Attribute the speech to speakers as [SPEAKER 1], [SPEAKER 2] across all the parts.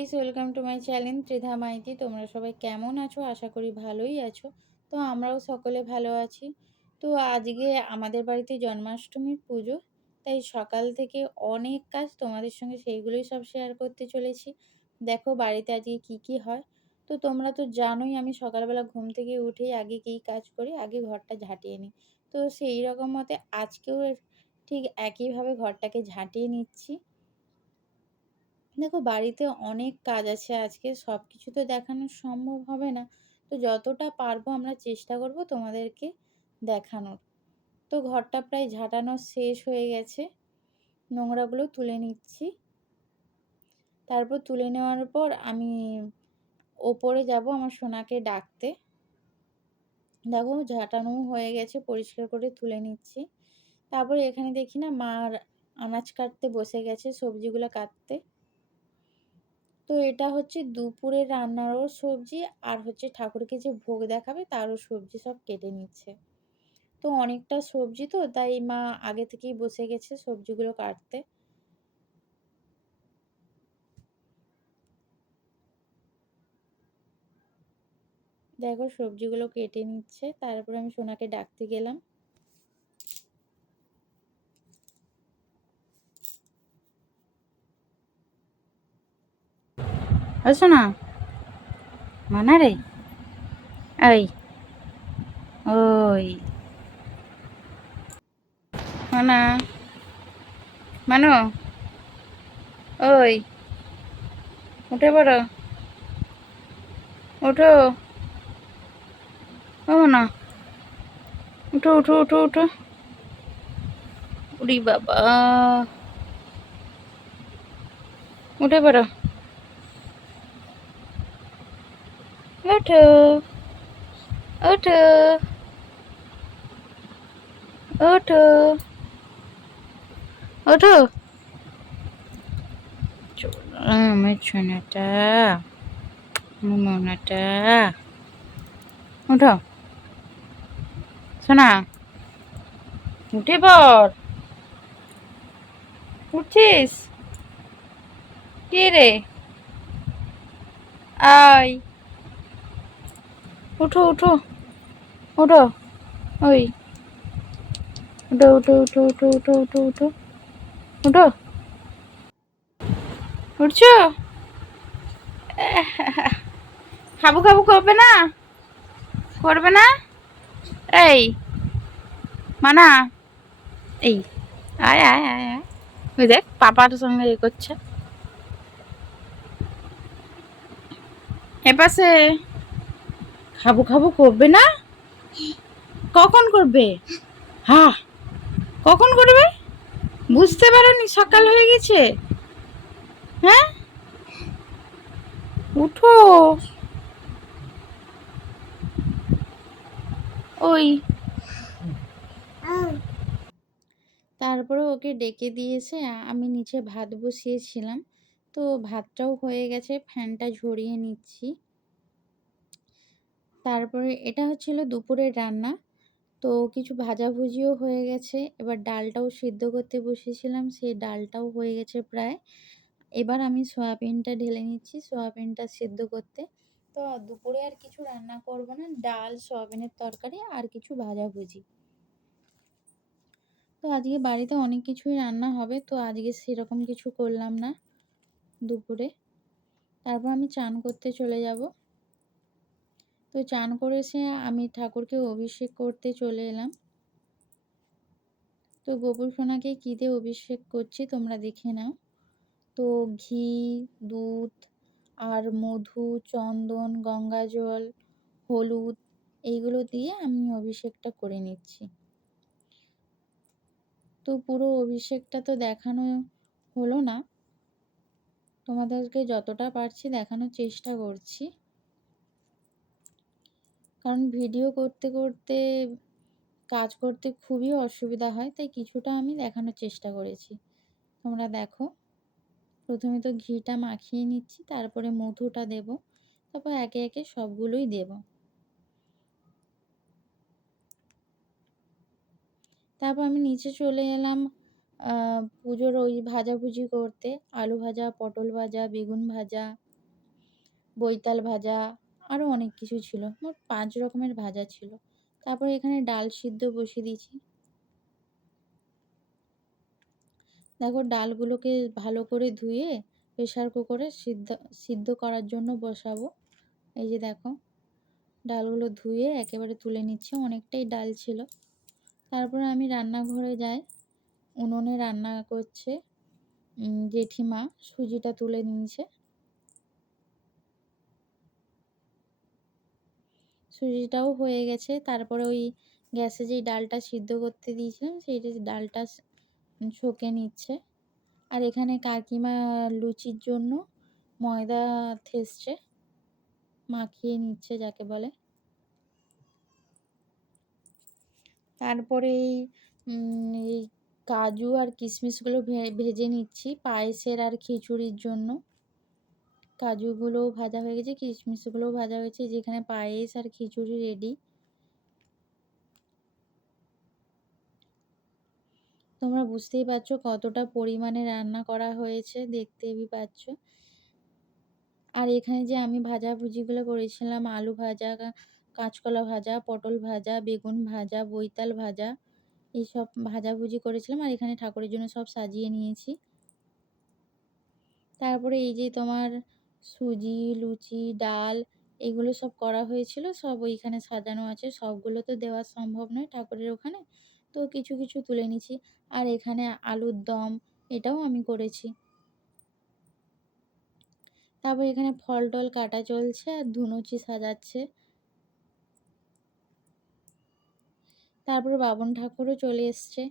[SPEAKER 1] Guys welcome to my channel Tridha Maiti তোমরা সবাই কেমন আছো? আশা করি ভালোই আছো। তো আমরাও সকলে ভালো আছি। তো আজকে আমাদের বাড়িতে জন্মাষ্টমীর পুজো, তাই সকাল থেকে অনেক কাজ তোমাদের সঙ্গে সেইগুলোই সব শেয়ার করতে চলেছি। দেখো বাড়িতে আজকে কি কি হয়। তো তোমরা তো জানোই আমি সকালবেলা ঘুম থেকে উঠেই আগে কী কাজ করি, আগে ঘরটা ঝাঁটিয়ে নিই। তো সেই রকম মতে আজকেও ঠিক একইভাবে ঘরটাকে ঝাঁটিয়ে নিচ্ছি। দেখো বাড়িতে অনেক কাজ আছে আজকে সব কিছু তো দেখানো সম্ভব হবে না। তো যতটা পারব আমরা চেষ্টা করব তোমাদেরকে দেখানোর। তো ঘরটা প্রায় ঝাঁটানো শেষ হয়ে গেছে। নোংরাগুলো তুলে নিচ্ছি। তারপর তুলে নেওয়ার পর আমি ওপরে যাব আমার সোনাকে ডাকতে। দেখো ঝাঁটানো হয়ে গেছে, পরিষ্কার করে তুলে নিচ্ছি। তারপরে এখানে দেখি না মার আনাজ কাটতে বসে গেছে, সবজিগুলো কাটতে। তো এটা হচ্ছে দুপুরে রান্নারও সবজি আর হচ্ছে ঠাকুরকে যে ভোগ দেখাবে তারও সবজি সব কেটে নিচ্ছে। তো অনেকটা সবজি তো, তাই মা আগে থেকেই বসে গেছে সবজিগুলো কাটতে। দেখো সবজিগুলো কেটে নিচ্ছে, তারপরে আমি সোনাকে ডাকতে গেলাম। আসো না মানা রে। ওই ওই। মানা। মানো। ওই। উঠে পড়ো। ওঠো ও না। উঠো উঠো উঠো উঠো। উড়ি বাবা। উঠে পড়ো। ওঠো ওঠো ওঠো ওঠো আমার আমার মোনাটা ওঠো শোনা উঠে পর উঠছিস কে রে আয় উঠো উঠো। উঠো। ওই। উঠো উঠো উঠো উঠো উঠো উঠো উঠো। উঠো। উঠছো? খাবু খাবু করবে না? করবে না? এই। মানা। এই। আয় আয় আয় আয়। ওই দেখ, পাপার সঙ্গে এ করছে। এপাশে খাব খাব করবে না? কখন করবে? হ্যাঁ কখন করবে? বুঝতে পারোনি, সকাল হয়ে গেছে। হ্যাঁ? উঠো। ওই। তারপরে ওকে ডেকে দিয়েছে আমি নিচে ভাত বসিয়েছিলাম। তো ভাতটাও হয়ে গেছে, ফ্যানটা ঝরিয়ে নিচ্ছি। তারপরে এটা হচ্ছিল দুপুরের রান্না। তো কিছু ভাজাভুজিও হয়ে গেছে। এবার ডালটাও সিদ্ধ করতে বসেছিলাম। সেই ডালটাও হয়ে গেছে প্রায়। এবার আমি সয়াবিনটা ঢেলে নিচ্ছি, সয়াবিনটা সিদ্ধ করতে। তো দুপুরে আর কিছু রান্না করব না। ডাল, সয়াবিনের তরকারি আর কিছু ভাজাভুজি তো আজকে বাড়িতে অনেক কিছুই রান্না হবে। তো আজকে সেরকম কিছু করলাম না দুপুরে। তারপর আমি চান করতে চলে যাব। তো চান করেছে আমি ঠাকুরকে অভিষেক করতে চলে এলাম। তো গোপুর সোনাকে কী দিয়ে অভিষেক করছি তোমরা দেখে নাও। তো ঘি, দুধ আর মধু, চন্দন, গঙ্গা জল, হলুদ এইগুলো দিয়ে আমি অভিষেকটা করে নিচ্ছি। তো পুরো অভিষেকটা তো দেখানো হলো না। তোমাদেরকে যতটা পারছি দেখানোর চেষ্টা করছি। কারণ ভিডিও করতে করতে, কাজ করতে খুবই অসুবিধা হয়, তাই কিছুটা আমি দেখানোর চেষ্টা করেছি। তোমরা দেখো, প্রথমে তো ঘিটা মাখিয়ে নিচ্ছি, তারপরে মধুটা দেব, তারপর একে একে সবগুলোই দেব। তারপর আমি নিচে চলে এলাম পুজোর ওই ভাজাভুজি করতে, আলু ভাজা, পটল ভাজা, বেগুন ভাজা, বৈতাল ভাজা আরও অনেক কিছু ছিল। মোট পাঁচ রকমের ভাজা ছিল। তারপরে এখানে ডাল সিদ্ধ বসিয়ে দিয়েছি। দেখো ডালগুলোকে ভালো করে ধুয়ে প্রেশার কুকারে সিদ্ধ সিদ্ধ করার জন্য বসাবো। এই যে দেখো, ডালগুলো ধুয়ে একেবারে তুলে নিচ্ছে। অনেকটাই ডাল ছিল। তারপরে আমি রান্নাঘরে যাই। উনুনে রান্না করছে জেঠিমা সুজিটা তুলে নিয়েছে। সুজিটাও হয়ে গেছে। তারপরে ওই গ্যাসে যেই ডালটা সিদ্ধ করতে দিয়েছিলাম সেই ডালটা ছকে নিচ্ছে। আর এখানে কাকিমা লুচির জন্য ময়দা থেসছে, মাখিয়ে নিচ্ছে যাকে বলে। তারপরে এই কাজু আর কিশমিশগুলো ভেজে নিচ্ছি, পায়েসের আর খিচুড়ির জন্য। কাজুগুলোও ভাজা হয়ে গেছে, কিশমিশগুলোও ভাজা হয়েছে, যেখানে পায়েস আর খিচুড়ি রেডি তোমরা বুঝতেই পারছ কতটা পরিমাণে রান্না করা হয়েছে দেখতেই পাচ্ছ। আর এখানে যে আমি ভাজাভুজিগুলো করেছিলাম, আলু ভাজা কাঁচকলা ভাজা, পটল ভাজা, বেগুন ভাজা, বৈতাল ভাজা এইসব ভাজাভুজি করেছিলাম আর এখানে ঠাকুরের জন্য সব সাজিয়ে নিয়েছি। তারপরে এই যে তোমার সুজি, লুচি, ডাল এগুলো সব করা হয়েছিল। সব ওইখানে সাজানো আছে। সবগুলো তো দেওয়া সম্ভব নয় ঠাকুরের ওখানে। তো কিছু কিছু তুলে নিছি। আর এখানে আলুর দম এটাও আমি করেছি। তারপর এখানে ফল টল কাটা চলছে আর ধুনুচি সাজাচ্ছে। তারপর বাবন ঠাকুরও চলে এসছে।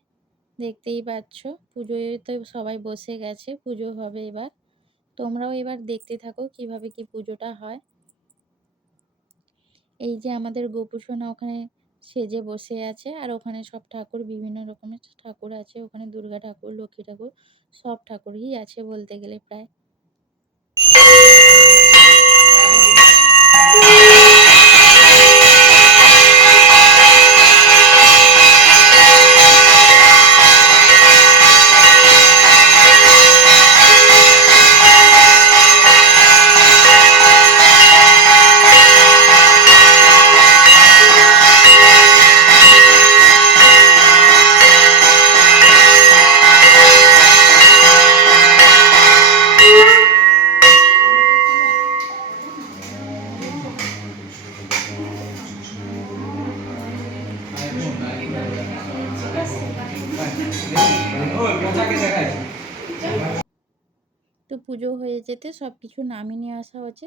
[SPEAKER 1] দেখতেই পাচ্ছ, পুজোয় তো সবাই বসে গেছে, পুজো হবে এবার। তোমরাও এবার দেখতে থাকো কীভাবে কি পুজোটা হয়। এই যে আমাদের গোপুসোনা ওখানে সেজে বসে আছে আর ওখানে সব ঠাকুর বিভিন্ন রকমের ঠাকুর আছে। ওখানে দুর্গা ঠাকুর, লক্ষ্মী ঠাকুর সব ঠাকুরই আছে বলতে গেলে প্রায়। তো পুজো হয়ে যেতে সব কিছু নামিয়ে নিয়ে আসা হচ্ছে